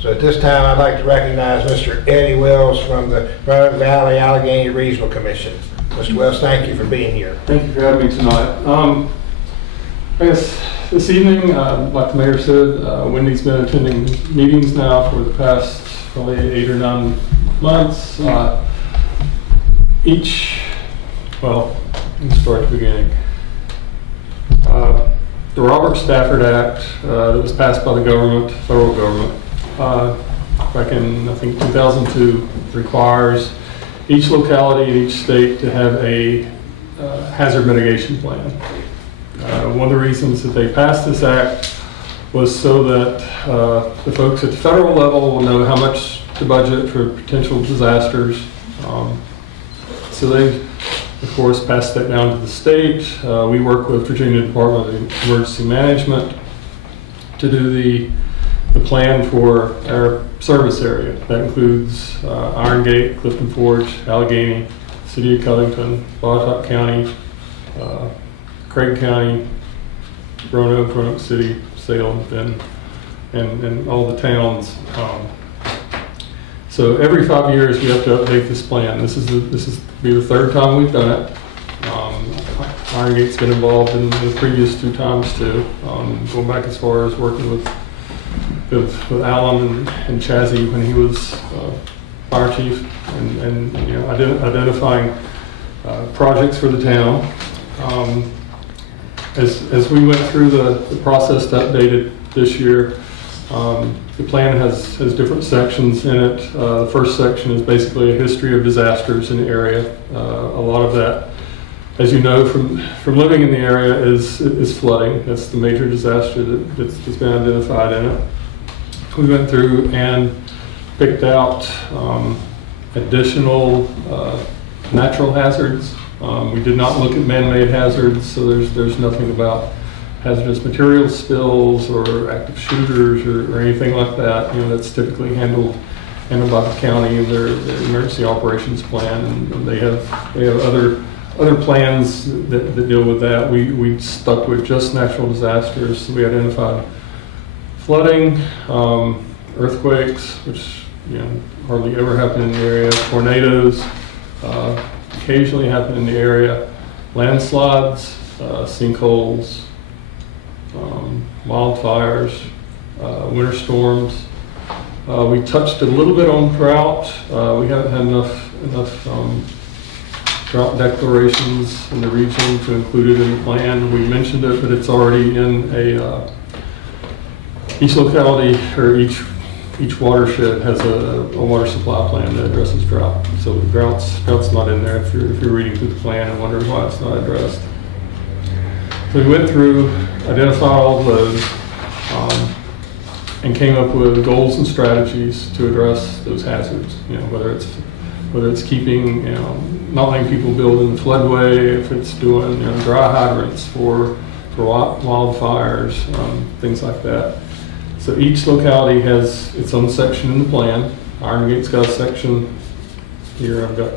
So at this time, I'd like to recognize Mr. Eddie Wells from the Roanoke Valley-Alleghany Regional Commission. Mr. Wells, thank you for being here. Thank you for having me tonight. I guess this evening, like the mayor said, Wendy's been attending meetings now for the past probably 8 or 9 months. Well, let me start at the beginning. The Robert Stafford Act that was passed by the government, federal government, back in, I think, 2002, requires each locality in each state to have a hazard mitigation plan. One of the reasons that they passed this act was so that the folks at the federal level will know how much to budget for potential disasters. So they, of course, passed that down to the state. We work with Virginia Department of Emergency Management to do the plan for our service area. That includes Iron Gate, Clifton Forge, Allegheny, City of Covington, Roanoke County, Craig County, Roanoke City, Salem, and all the towns. So every 5 years we have to update this plan. This is be the third time we've done it. Iron Gate's been involved in the previous 2 times too, going back as far as working with Alan and Chazzy when he was fire chief, and you know, identifying projects for the town. As we went through the process to update it this year, the plan has different sections in it. The first section is basically a history of disasters in the area. A lot of that, as you know from living in the area, is flooding. That's the major disaster that's been identified in it. We went through and picked out additional natural hazards. We did not look at man-made hazards, so there's nothing about hazardous materials spills or active shooters or anything like that. You know, that's typically handled by the county and their emergency operations plan, and they have other plans that deal with that. We stuck with just natural disasters. So we identified flooding, earthquakes, which hardly ever happen in the area, tornadoes, occasionally happen in the area, landslides, sinkholes, wildfires, winter storms. We touched a little bit on drought. We haven't had enough drought declarations in the region to include it in the plan. We mentioned it, but it's already in each locality or each watershed has a water supply plan that addresses drought. So drought's not in there if you're reading through the plan and wondering why it's not addressed. So we went through, identified all of those, and came up with goals and strategies to address those hazards. You know, whether it's keeping, not letting people build in the floodway, if it's doing dry hydrants for wildfires, things like that. So each locality has its own section in the plan. Iron Gate's got a section here. I've got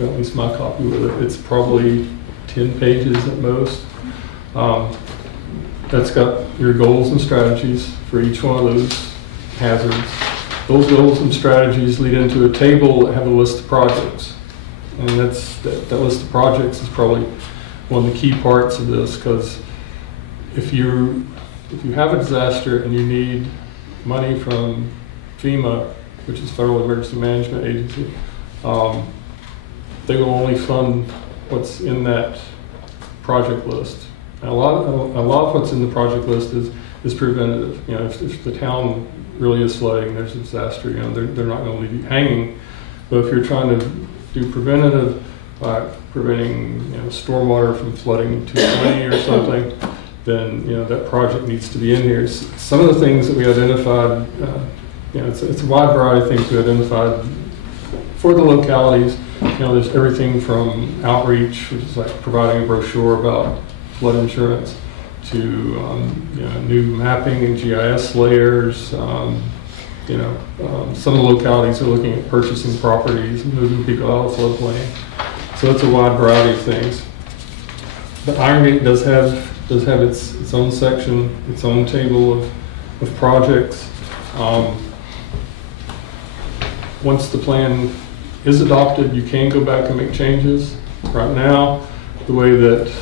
at least my copy with it. It's probably 10 pages at most. That's got your goals and strategies for each one of those hazards. Those goals and strategies lead into a table that have a list of projects. And that list of projects is probably one of the key parts of this, because if you have a disaster and you need money from FEMA, which is Federal Emergency Management Agency, they will only fund what's in that project list. And a lot of what's in the project list is preventative. If the town really is flooding, there's a disaster, they're not going to leave you hanging. But if you're trying to do preventative, by preventing stormwater from flooding 220 or something, then that project needs to be in here. Some of the things that we identified, it's a wide variety of things we identified for the localities. There's everything from outreach, which is like providing a brochure about flood insurance, to new mapping and GIS layers. Some of the localities are looking at purchasing properties and moving people out of floodplain. So it's a wide variety of things. But Iron Gate does have its own section, its own table of projects. once the plan is adopted, you can go back and make changes. Right now, the way that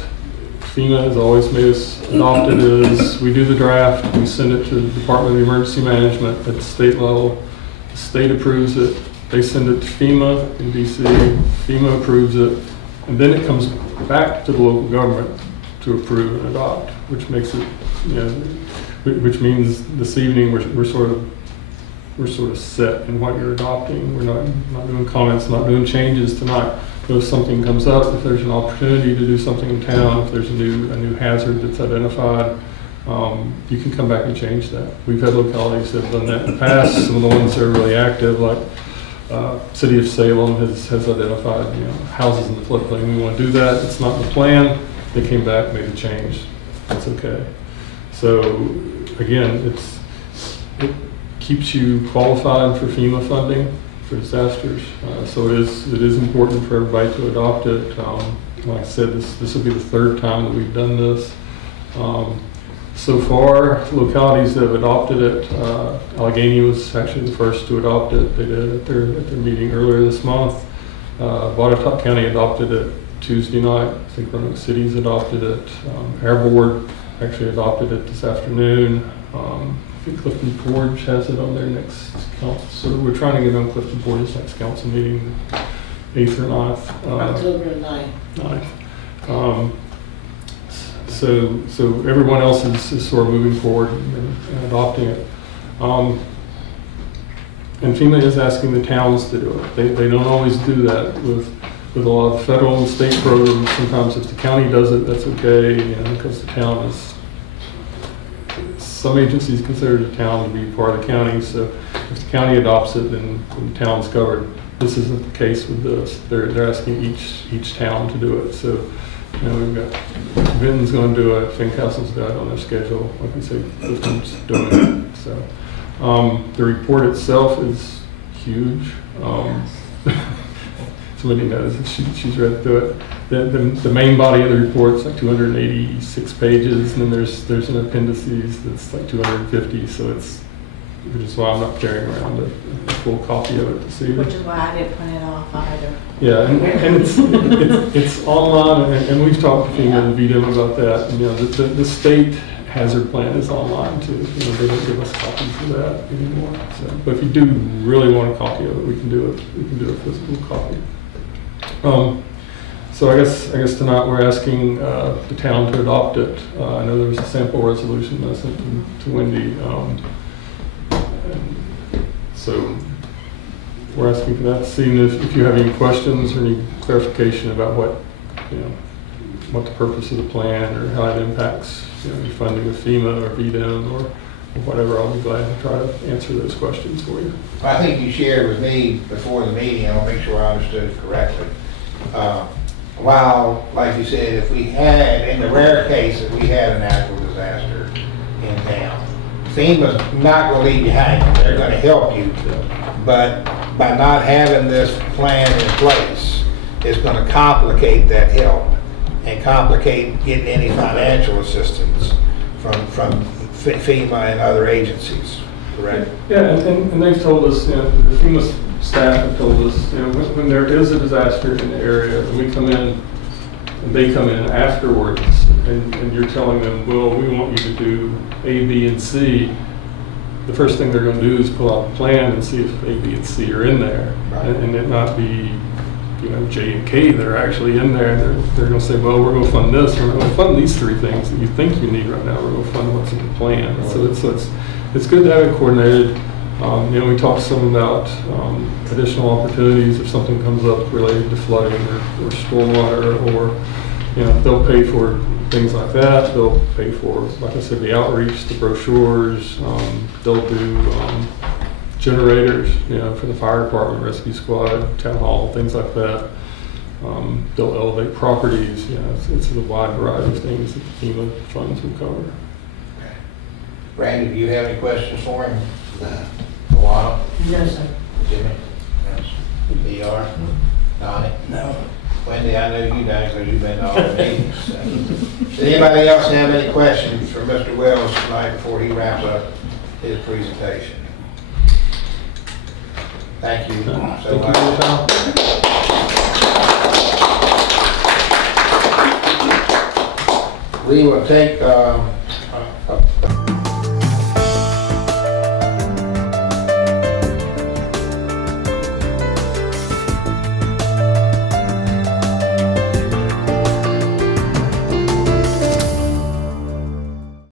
FEMA has always made us adopt it is we do the draft, we send it to the Department of Emergency Management at the state level. The state approves it, they send it to FEMA in DC, FEMA approves it, and then it comes back to the local government to approve and adopt, which makes it, which means this evening we're sort of set in what you're adopting. We're not doing comments, not doing changes tonight. But if something comes up, if there's an opportunity to do something in town, if there's a new hazard that's identified, you can come back and change that. We've had localities that have done that in the past. Some of the ones that are really active, like City of Salem has identified houses in the floodplain. We want to do that. It's not in the plan. They came back, made a change. That's okay. So again, it keeps you qualified for FEMA funding for disasters. So it is important for everybody to adopt it. Like I said, this will be the third time that we've done this. So far, localities that have adopted it, Alleghany was actually the first to adopt it. They did it at their meeting earlier this month. Roanoke County adopted it Tuesday night. I think Roanoke City's adopted it. Our board actually adopted it this afternoon. I think Clifton Forge has it on their next council. So we're trying to get on Clifton Forge's next council meeting, 8th or 9th. October 9th. So everyone else is sort of moving forward and adopting it. And FEMA is asking the towns to do it. They don't always do that with a lot of federal and state programs. Sometimes if the county does it, that's okay, because the town is, some agencies consider the town to be part of the county. So if the county adopts it, then the town's covered. This isn't the case with this. They're asking each town to do it. So we've got Benton's going to do it. Fincastle's got it on their schedule. Like I say, Clifton's doing it. So the report itself is huge. Somebody knows that she's read through it. The main body of the report is like 286 pages, and then there's an appendices that's like 250. So which is why I'm not carrying around a full copy of it to see. Which is why I didn't print it off either. Yeah, and it's online, and we've talked to FEMA and VDM about that. The state hazard plan is online too. They don't give us copies of that anymore. So, but if you do really want a copy of it, we can do it. We can do a physical copy. So I guess tonight we're asking the town to adopt it. I know there was a sample resolution that I sent to Wendy. So we're asking for that. Seeing if you have any questions or any clarification about what the purpose of the plan or how it impacts your funding with FEMA or VDM or whatever, I'll be glad to try to answer those questions for you. I think you shared with me before the meeting, I'll make sure I understood it correctly. While, like you said, if we had, in the rare case that we had a natural disaster in town, FEMA's not going to leave you hanging. They're going to help you. But by not having this plan in place, it's going to complicate that help and complicate getting any financial assistance from FEMA and other agencies, correct? Yeah, and they've told us, the FEMA staff have told us, when there is a disaster in the area, and we come in, and they come in afterwards, and you're telling them, well, we want you to do A, B, and C, the first thing they're going to do is pull out the plan and see if A, B, and C are in there, right. and it not be, J and K that are actually in there. They're going to say, well, we're going to fund this, we're going to fund these three things that you think you need right now, we're going to fund what's in the plan. Right. So it's good to have it coordinated. We talked some about additional opportunities if something comes up related to flooding or stormwater, or they'll pay for things like that. They'll pay for, like I said, the outreach, the brochures. They'll do generators, for the fire department, rescue squad, town hall, things like that. They'll elevate properties. It's a wide variety of things that the FEMA funds will cover. Okay. Randy, do you have any questions for him? Luana? Yes, sir. Jimmy? Yes. DR? Donnie? No. Wendy, I know you don't because you've been to all the meetings. So. Does anybody else have any questions for Mr. Wells tonight before he wraps up his presentation? Thank you so Thank you much. for your time. We will take